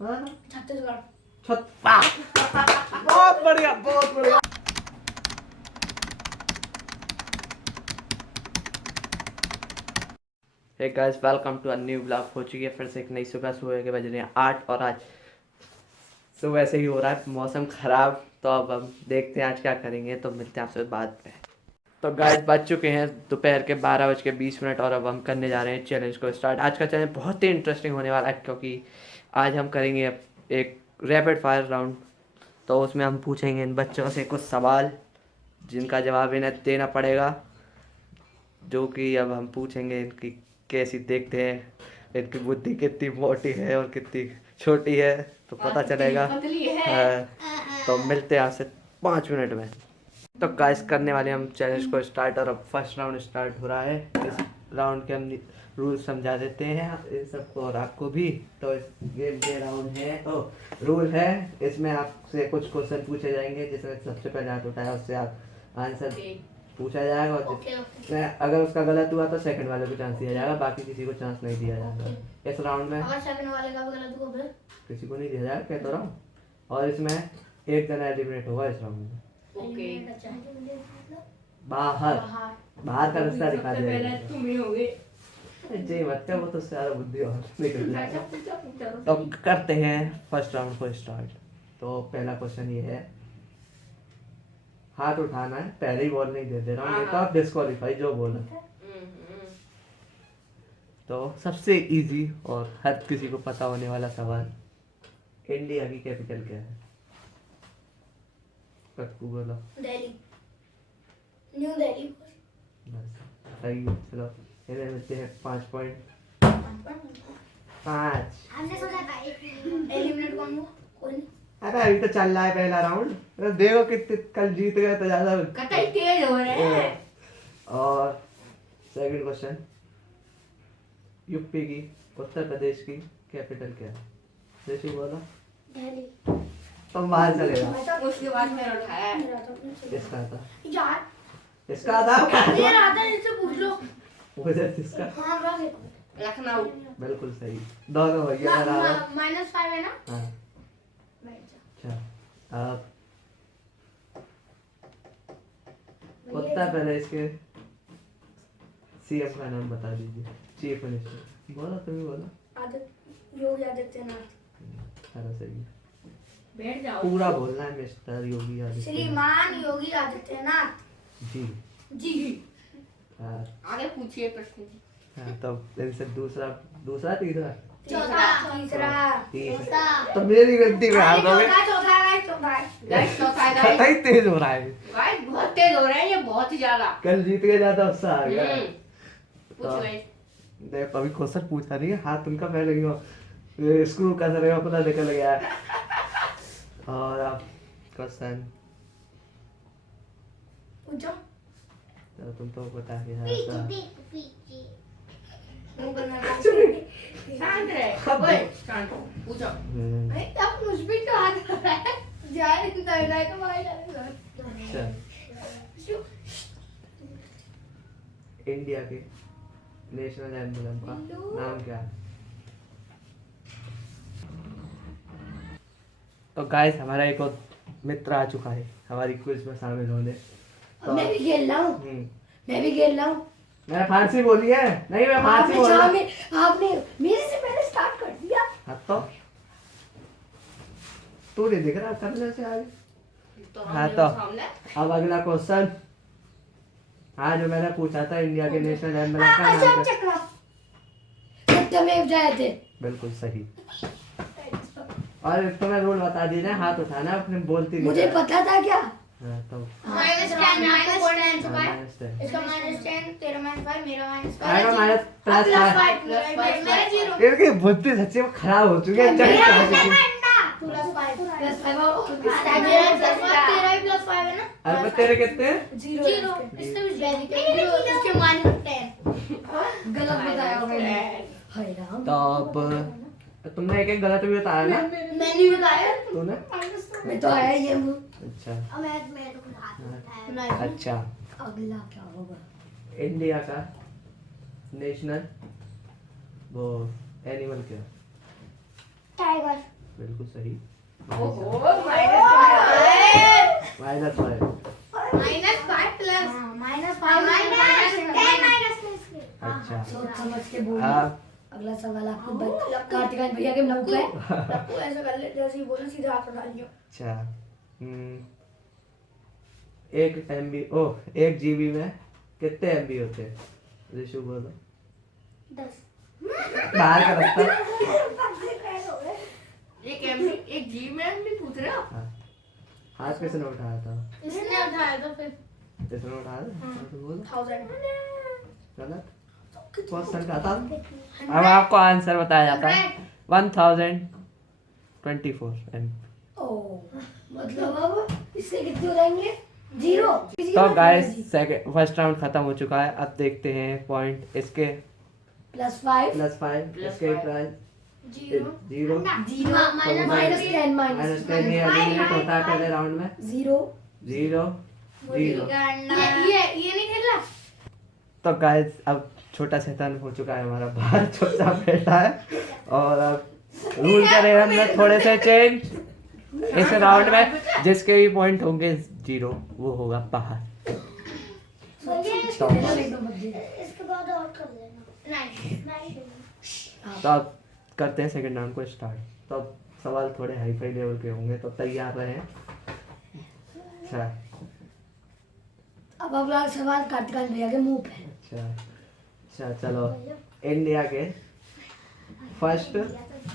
छत्तीसगढ़। बहुत बढ़िया, बहुत बढ़िया। Hey guys, welcome to a new blog. हो चुकी है फिर से एक नई सुबह के बज रहे हैं 8 और आज सुबह से ही हो रहा है मौसम खराब। तो अब हम देखते हैं आज क्या करेंगे, तो मिलते हैं आपसे बाद में। तो गाइस बज चुके हैं दोपहर के 12:20 और अब हम करने जा रहे हैं चैलेंज को स्टार्ट। आज का चैलेंज बहुत ही इंटरेस्टिंग होने वाला है क्योंकि आज हम करेंगे एक रैपिड फायर राउंड। तो उसमें हम पूछेंगे इन बच्चों से कुछ सवाल जिनका जवाब इन्हें देना पड़ेगा, जो कि अब हम पूछेंगे इनकी कैसी देखते हैं, इनकी बुद्धि कितनी मोटी है और कितनी छोटी है, तो पता चलेगा। तो मिलते हैं आपसे 5 मिनट में। तो गाइस करने वाले हम चैलेंज को स्टार्ट और अब फर्स्ट राउंड स्टार्ट हो रहा है। इस राउंड के हम रूल समझा देते हैं इन सबको और आपको भी। तो इस गेम के राउंड है रूल है, इसमें आपसे कुछ क्वेश्चन पूछे जाएंगे जिसमें सबसे पहले हाथ उठाया उससे आप आंसर पूछा जाएगा और अगर उसका गलत हुआ तो सेकंड वाले को चांस दिया जाएगा, बाकी किसी को चांस नहीं दिया जाएगा इस राउंड में। अगर सेकंड वाले का भी गलत हुआ फिर किसी को नहीं दिया जाएगा, कह तो रहा हूँ। और इसमें एक जना एलिमिनेट होगा इस राउंड में। बाहर बाहर का रास्ता दिखा दिया तुम ही होगे। जी मत क्या, वो तो सारा बुद्धि और निकल जाएगा। तो करते हैं फर्स्ट राउंड को स्टार्ट। तो पहला क्वेश्चन ये है, हाथ उठाना है, पहले ही बॉल नहीं दे रहा हूँ, नहीं तो आप डिस्क्वालीफाई जो बोला। तो सबसे इजी और हर किसी को पता होने वाला सवाल, इंडिया की कैपिटल क्या है? कक्कू बोलो। दिल्ली, न्यू दिल्ली। बस सही है, चलो इन्हें मिलते हैं 5 पॉइंट। 5। हमने सोचा था एलिमिनेट कौन हुआ, कोई नहीं। अरे अभी तो चल रहा है पहला राउंड, तो देखो कितने कल जीत गए तो ज्यादा कतई तेज हो रहे हैं। और सेकंड क्वेश्चन, यूपी की उत्तर प्रदेश की कैपिटल क्या है? जैसे बोला दिल्ली। तुम बाहर चलेगा। उसके बाद मैंने उठाया। इसका था यार, इसका था मेरा आता है, इससे पूछ लो। मुझे इसका हाँ बस लखनऊ। बिल्कुल सही, दोनों भैया बराबर। -5 है ना। हाँ अच्छा, अब उत्तर प्रदेश के सीएम का नाम बता दीजिए, चीफ मिनिस्टर। बोलो तुम्ही बोलो। योगी आदित्यनाथ। सारा सही, बैठ जाओ। पूरा बोलना है मिस्टर योगी आदित्यनाथ। श्रीमान योगी आदित्यनाथ जी जी। हाँ। आगे पूछिए प्रश्न जी। हाँ, तब इनसे दूसरा तीसरा चौथा तीसरा तो मेरी गलती में हार दोगे। गाइस चौथा खाता ही तेज हो रहा है। गाइस बहुत तेज हो रहे हैं ये, बहुत ही ज्यादा। कल जीत के जाता उससे हार गया। पूछ गाइस। देख अभी क्वेश्चन पूछा नहीं है, हाथ उनका पहले ही हो स्क्रू का सर अपना निकल गया है। और अब क्वेश्चन पूछो। तो तुम तो बता के शांत रहे। ओए शांत पूछो। अब मुझ पे तो हाथ आ रहा है, जाए नहीं तो रहा है तो भाई जाने दो। इंडिया के नेशनल एम्बलम का नाम क्या है? तो गाइस हमारा एक और मित्र आ चुका है हमारी क्विज में शामिल होने। तो मैं भी खेल रहा हूँ, मैं भी खेल रहा हूँ। मैंने फांसी बोली है। नहीं मैं फांसी बोल रहा हूँ। आपने मेरे से पहले स्टार्ट कर दिया। हाँ तो तू नहीं दिख रहा करने से आगे। हाँ तो अब अगला क्वेश्चन, हाँ जो मैंने पूछा था इंडिया के नेशनल एम्बलम का नाम क्या? में जाए थे। बिल्कुल सही। और तुम्हें रूल बता दीजिए, हाथ उठाना अपने बोलती मुझे पता था क्या। हाँ तो -10 इसका -10 तेरा -5 मेरा -5 +5 मेरा 0। इनकी बुद्धि सच्ची में खराब हो चुकी है। तेरा भी +5 है ना। अरे तेरे कितने हैं? 0। इससे भी 0 इसके -10 गलत बताया मैंने। तो अब तुमने एक गलत भी बताया ना। मैंने बताया तूने मैं तो आया ये हूँ। अच्छा मैं तो खुद हाथ उठाया। अच्छा, अगला क्या होगा? इंडिया का नेशनल वो एनिमल क्या? टाइगर। बिल्कुल सही। ओहो -5 -5 प्लस अच्छा। सोच समझ के बोल। अब अगला सवाल आपको कार्तिकान भैया के मुंह पे। लप्पू ऐसा कर ले जैसे ही बोला सीधा हाथ उठा लियो। अच्छा 1 GB में कितने MB होते हैं? ऋषु बोलो। 10 बाहर का रास्ता। एक जी में भी पूछ रहे हो? हाँ। हाथ किसने उठाया था? इसने उठाया तो फिर किसने उठाया था? तो बोलो। 1000 गलत क्वेश्चन का था। अब आपको आंसर बताया जाता है 1024 MB। ओ मतलब अब इससे कितने हो जाएंगे? 0। तो गाइस फर्स्ट राउंड खत्म हो चुका है। अब देखते हैं पॉइंट इसके +5 +5 इसके प्राइस 0 -10 -10 ये एलिमिनेट होता है पहले राउंड में। 0 0 0। ये नहीं खेलना। तो गाइस अब छोटा शैतान हो चुका है हमारा बाहर चुपचाप बैठा है और अब रूल करें हमने थोड़े से चेंज इस राउंड में। जिसके भी पॉइंट होंगे 0 वो होगा बाहर। इसके बाद और कर लेना। नहीं तो अब करते हैं सेकंड राउंड को स्टार्ट। तो अब सवाल थोड़े हाई फाई लेवल के होंगे तो तैयार रहें। अच्छा अब अगला सवाल कार्तिकान भैया के मुंह पे। अच्छा चलो इंडिया के फर्स्ट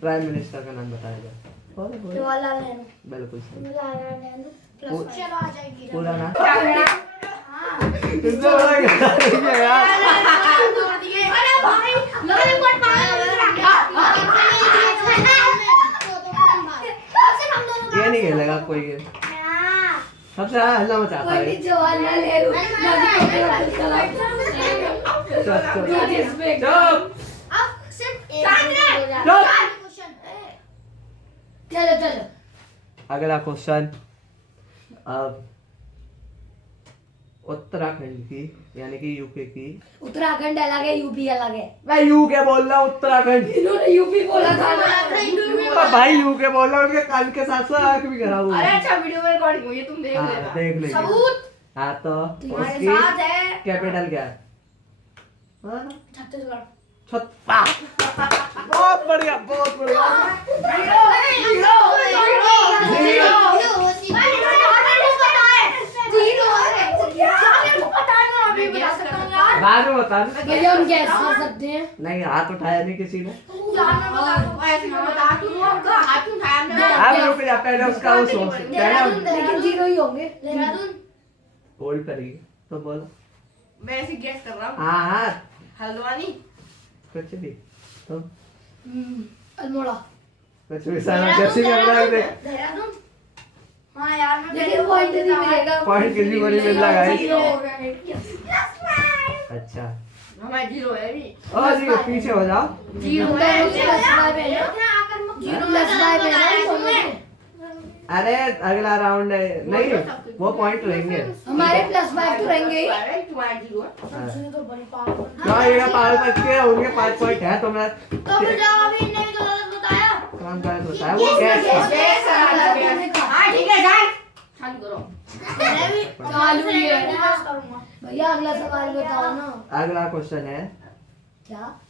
प्राइम मिनिस्टर का नाम बताया जाए। जवाहरलाल नेहरू। बिल्कुल सही। जवाहरलाल नेहरू प्लस चलो आ जाएगी। पूरा नाम हां इससे बड़ा क्या है यार? तोड़ दिए। अरे भाई लोग कोट ये नहीं खेलेगा कोई ये। सबसे ज्यादा हल्ला मचाता है। पंडित जवाहरलाल नेहरू। चुप अब सिर्फ चुप। चलो अगला क्वेश्चन। अब उत्तराखंड की यानी कि यूपी की। उत्तराखंड अलग है, यूपी अलग है। मैं यू के बोल रहा हूँ उत्तराखंड। इन्होंने यूपी बोला था अब भाई यू के बोल रहा हूँ उनके कान के साथ साथ आंख भी खराब हो अरे गई। अच्छा वीडियो में रिकॉर्डिंग हुई है, तुम देख हाँ लेना। देख लेंगे। सबूत हाँ तो तुम्हारे उसकी साथ है। कैपिटल क्या है? हाँ? छत्तीसगढ़। छत्ता। बहुत बढ़िया बहुत बढ़िया। बाद में बता दो। भैया हम गैस कर सकते हैं। नहीं हाथ उठाया नहीं किसी ने। ऐसे में बता तू उनका हाथ उठाया हमने। आप रुक जा पहले उसका वो सोच पहले लेकिन 0 ही होंगे। देहरादून। होल्ड करिए तो बोलो। मैं ऐसे गैस कर रहा हूँ। हाँ हाँ हल्द्वानी। कुछ भी तो अल्मोड़ा। कुछ भी सारा जैसे भी हम लोग देख देहरादून। हाँ यार मैं लेकिन पॉइंट नहीं मिलेगा। पॉइंट किसी को नहीं मिल रहा है। 0 हो गया। अच्छा हमारा 0 है भी। और जी पीछे हो जाओ। 0 है। अरे अगला राउंड है नहीं वो पॉइंट रहेंगे। हमारे +5 तो रहेंगे ही। तुम्हारा 0 है। हमसे तो बड़ी पावर। हाँ ये पाल बच्चे होंगे 5 पॉइंट है तो मैं तो फिर जाओ अभी इन्हें भी तो गलत बताया। काम कर होता है वो गैस हाँ ठीक है जाए चालू करो। मैंने भी चालू ही है। भैया अगला सवाल बताओ ना। अगला क्वेश्चन है क्या?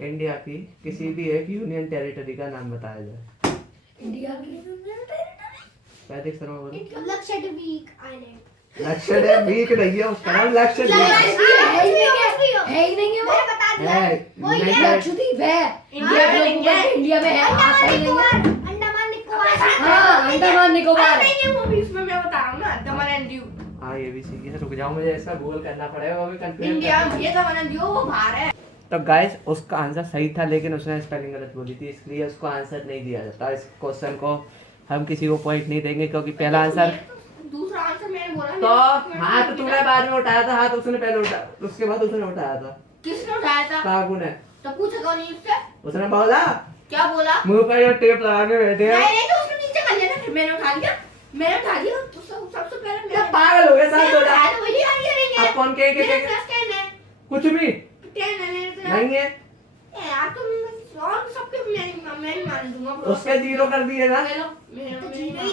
इंडिया की किसी भी एक यूनियन टेरिटरी का नाम बताया जाए। इंडिया की वैदिक शर्मा बोलो। लक्षद्वीप आइलैंड। लक्षद्वीप नहीं है उसका नाम लक्षद्वीप है ही नहीं है वो। है लक्षद्वीप है। इंडिया में नहीं है। इंडिया में है। अंडमान निकोबार। हाँ अंडमान निकोबार। नहीं वो भी इसमें मैं बता रहा हूँ ना दमन एंड दीव। हाँ ये भी सही है। रुक जाओ मुझे इसका गूगल करना पड़ेगा वो भी कंफ्यूज इंडिया ये दमन एंड दीव वो बाहर है। तो गाइस उसका आंसर सही था लेकिन उसने स्पेलिंग गलत बोली थी इसलिए उसको आंसर नहीं दिया जाता। इस क्वेश्चन को हम किसी को पॉइंट नहीं देंगे क्योंकि पहला आंसर दूसरा आंसर मैंने बोला। तो हाथ तूने बाद में उठाया था। हाथ उसने पहले उठाया उसके बाद उसने उठाया था। किसने उठाया था? काकू ने। तो पूछा कौन है उससे? उसने बोला क्या बोला? मुंह पर ये टेप लगा के बैठे हैं। नहीं तो उसने नीचे कर लिया ना फिर मैंने उठा लिया। मैंने उठा लिया तो सबसे पहले क्या मैंने पागल हो गए साथ हो जा। तो वही आ करेंगे। अब कौन के मेरे पास 10 है। कुछ भी 10 है मेरे पास। नहीं है। यार तुम और सबके मैं ही मान दूंगा। उसके 0 कर दिए ना। ले लो, तो जीरो ही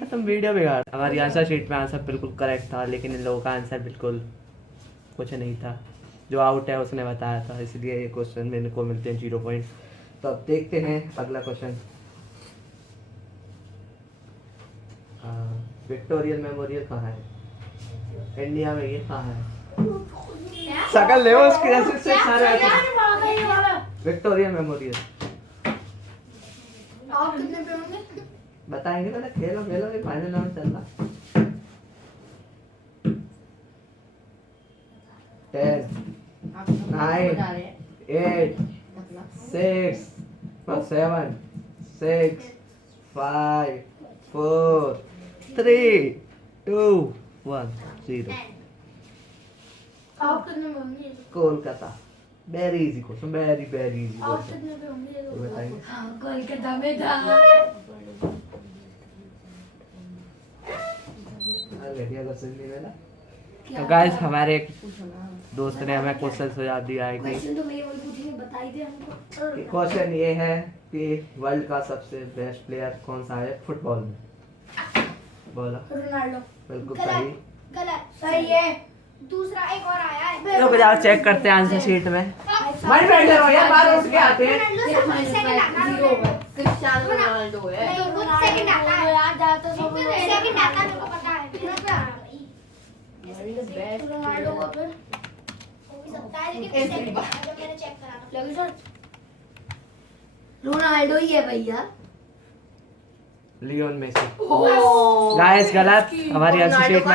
थे। तुम वीडियो बिगाड़। हमारी आंसर शीट में आंसर बिल्कुल करेक्ट था, लेकिन इन लोगों का आंसर बिल्कुल कुछ नहीं था। जो आउट है उसने बताया था, इसलिए ये क्वेश्चन मेरे को मिलते हैं 0 पॉइंट। तो अब देखते हैं अगला क्वेश्चन। विक्टोरियल मेमोरियल कहाँ है? इंडिया में ये कहाँ है? शकल ले उसकी जैसे से सारे विक्टोरिया मेमोरियल आप कितने पे होंगे? बताएंगे। पहले खेलो खेलो, ये फाइनल राउंड चल रहा। 10 9 8 6 7 6 5 4 3 2 1 0। आप कितने पे होंगे? Kolkata. Very easy question, very very easy आप क्वेश्चन। कितने पे होंगे? ये लोग बताइए। हाँ, कोलकाता में था। घटिया क्वेश्चन नहीं मिला। क्या तो गाइस था? हमारे एक दोस्त ने हमें क्वेश्चन सुझाव दिया है कि क्वेश्चन तो भैया वही पूछेंगे, बता ही दे हमको। क्वेश्चन ये है कि वर्ल्ड का सबसे बेस्ट प्लेयर कौन सा है फुटबॉल में? बोलो। रोनाल्डो। बिल्कुल गलत। सही। गलत। सही है। दूसरा एक और आया है। रुक जाओ, चेक करते हैं आंसर शीट में। भाई बैठ जाओ यार, बाहर उठ के आते हैं। सेकंड आता है। क्रिस्टियानो रोनाल्डो है। नहीं, वो सेकंड आता है यार, ज्यादा सब सेकंड आता है, मेरे को पता है। मेरे पे आ बेस्ट रोनाल्डो को फिर हो भी सकता है, लेकिन सेकंड आता है, मैंने चेक करा था। लगी सर रोनाल्डो ही है भैया। Lionel Messi. गाइस गलत। हमारी आंसर शीट में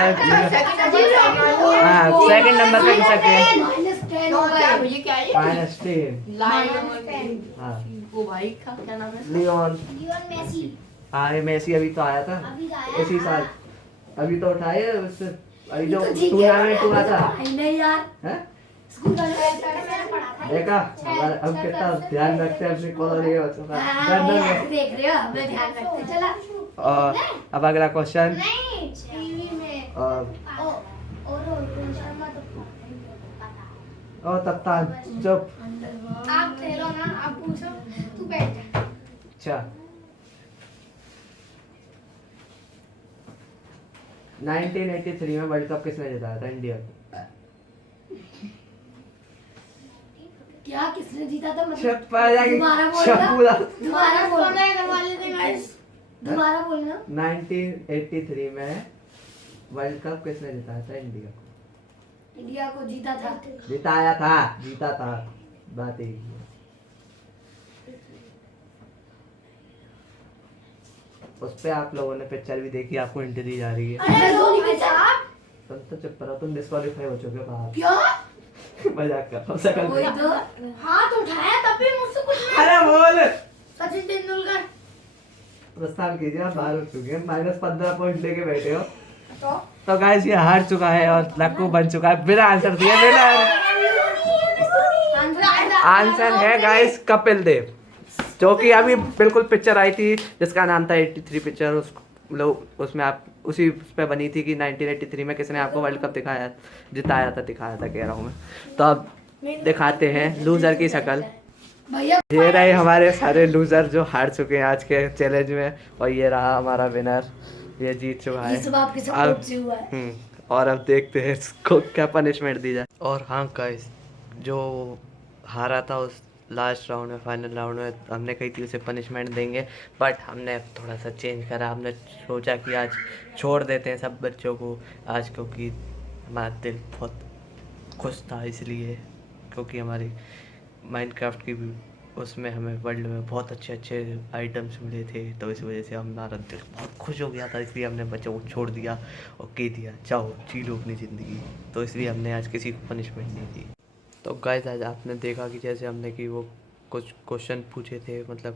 हाँ सेकंड नंबर पे किसका है? -10 हो क्या गए। भैया क्या है ये? -10। लाइन हाँ वो भाई का क्या नाम है? लियोन। लियोन मेसी हाँ ये मेसी अभी तो आया था अभी आया इसी साल। अभी तो उठाए उससे। अभी जो तो जीके टूर्नामेंट हुआ था नहीं यार, हैं? स्कूल में मैंने पढ़ा था। देखा हमारा हम कितना ध्यान रखते हैं अपनी कॉलोनी के बच्चों का। हाँ, ये ऐसे देख रहे हो, हमें ध्यान रखते चला। और अब अगला क्वेश्चन। नहीं टीवी में और रोहित शर्मा तो पता ओ तप्तान चुप। आप ठहरो ना, आप पूछो, तू बैठ जा। अच्छा 1983 में वर्ल्ड कप किसने जिताया था इंडिया को? क्या किसने जीता था मतलब? चुप आ जाएगी। दोबारा बोलना। चुप पूरा। दोबारा बोलना करवा लेते गाइस। दोबारा बोलना। 1983 में वर्ल्ड कप किसने जिताया था इंडिया को? इंडिया को जीता था। जिताया था, जीता था, बात यही है। उस पे आप लोगों ने पिक्चर भी देखी, आपको हिंट दी जा रही है। अरे धोनी के साथ तुम तो चुप रहो, तुम डिस्क्वालीफाई हो चुके हो बाहर। क्या? मजाक कर रहा हूं, सकल वही तो हाथ उठाया तब भी मुझसे कुछ नहीं। अरे बोल। सचिन तेंदुलकर। प्रस्थान कीजिए, आप बाहर उठ चुके हैं, -15 पॉइंट लेके बैठे हो। तो तो गाइस ये हार चुका है और लक्कू बन चुका है बिना आंसर दिए। आंसर है गाइस कपिल देव, जो कि अभी बिल्कुल पिक्चर आई थी जिसका नाम था 83 पिक्चर। उस लोग उसमें आप उसी उस पे बनी थी कि 1983 में किसने आपको वर्ल्ड कप दिखाया था कह रहा हूँ मैं। तो अब दिखाते हैं लूजर की शक्ल। भैया ये रहे हमारे सारे लूजर जो हार चुके हैं आज के चैलेंज में, और ये रहा हमारा विनर, ये जीत चुका है। ये सब आपके अब सपोर्ट से हुआ है। और अब देखते हैं इसको क्या पनिशमेंट दी जाए। और हाँ गाइस, जो हारा था उस लास्ट राउंड में, फाइनल राउंड में, हमने कही थी उसे पनिशमेंट देंगे, बट हमने थोड़ा सा चेंज करा। हमने सोचा कि आज छोड़ देते हैं सब बच्चों को आज, क्योंकि हमारा दिल बहुत खुश था इसलिए, क्योंकि हमारी माइनक्राफ्ट की भी उसमें हमें वर्ल्ड में बहुत अच्छे अच्छे आइटम्स मिले थे, तो इस वजह से हमारा दिल बहुत खुश हो गया था, इसलिए हमने बच्चों को छोड़ दिया और कह दिया जाओ जी लो अपनी ज़िंदगी। तो इसलिए हमने आज किसी को पनिशमेंट नहीं दी। तो गाइस आज आपने देखा कि जैसे हमने कि वो कुछ क्वेश्चन पूछे थे, मतलब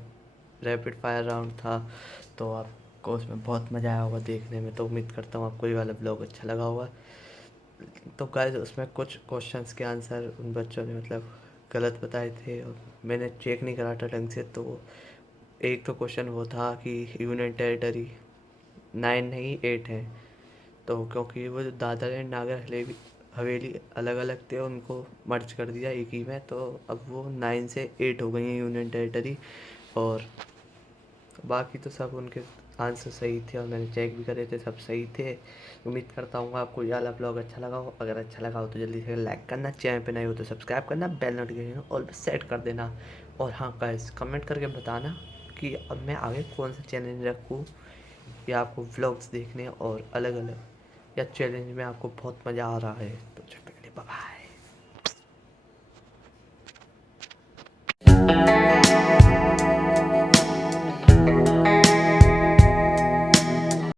रैपिड फायर राउंड था, तो आपको उसमें बहुत मज़ा आया होगा देखने में। तो उम्मीद करता हूँ आपको ये वाला ब्लॉग अच्छा लगा होगा। तो गाइस उसमें कुछ क्वेश्चंस के आंसर उन बच्चों ने मतलब गलत बताए थे और मैंने चेक नहीं करा था ढंग से। तो एक तो क्वेश्चन वो था कि यूनियन टेरिटरी 9 नहीं 8 है, तो क्योंकि वो जो दादर एंड नागर हवेली अलग अलग थे, उनको मर्ज कर दिया एक ही में, तो अब वो 9 से 8 हो गई हैं यूनियन टेरिटरी। और बाकी तो सब उनके आंसर सही थे और मैंने चेक भी करे थे, सब सही थे। उम्मीद करता हूँ आपको ये वाला ब्लॉग अच्छा लगा हो। अगर अच्छा लगा हो तो जल्दी से लाइक करना, चैनल पे नए हो तो सब्सक्राइब करना, बेल नोटिफिकेशन ऑल पे सेट कर देना। और हाँ गाइस, कमेंट करके बताना कि अब मैं आगे कौन सा चैलेंज रखूँ, या आपको व्लॉग्स देखने और अलग अलग या चैलेंज में आपको बहुत मज़ा आ रहा है। तो चलो बाय।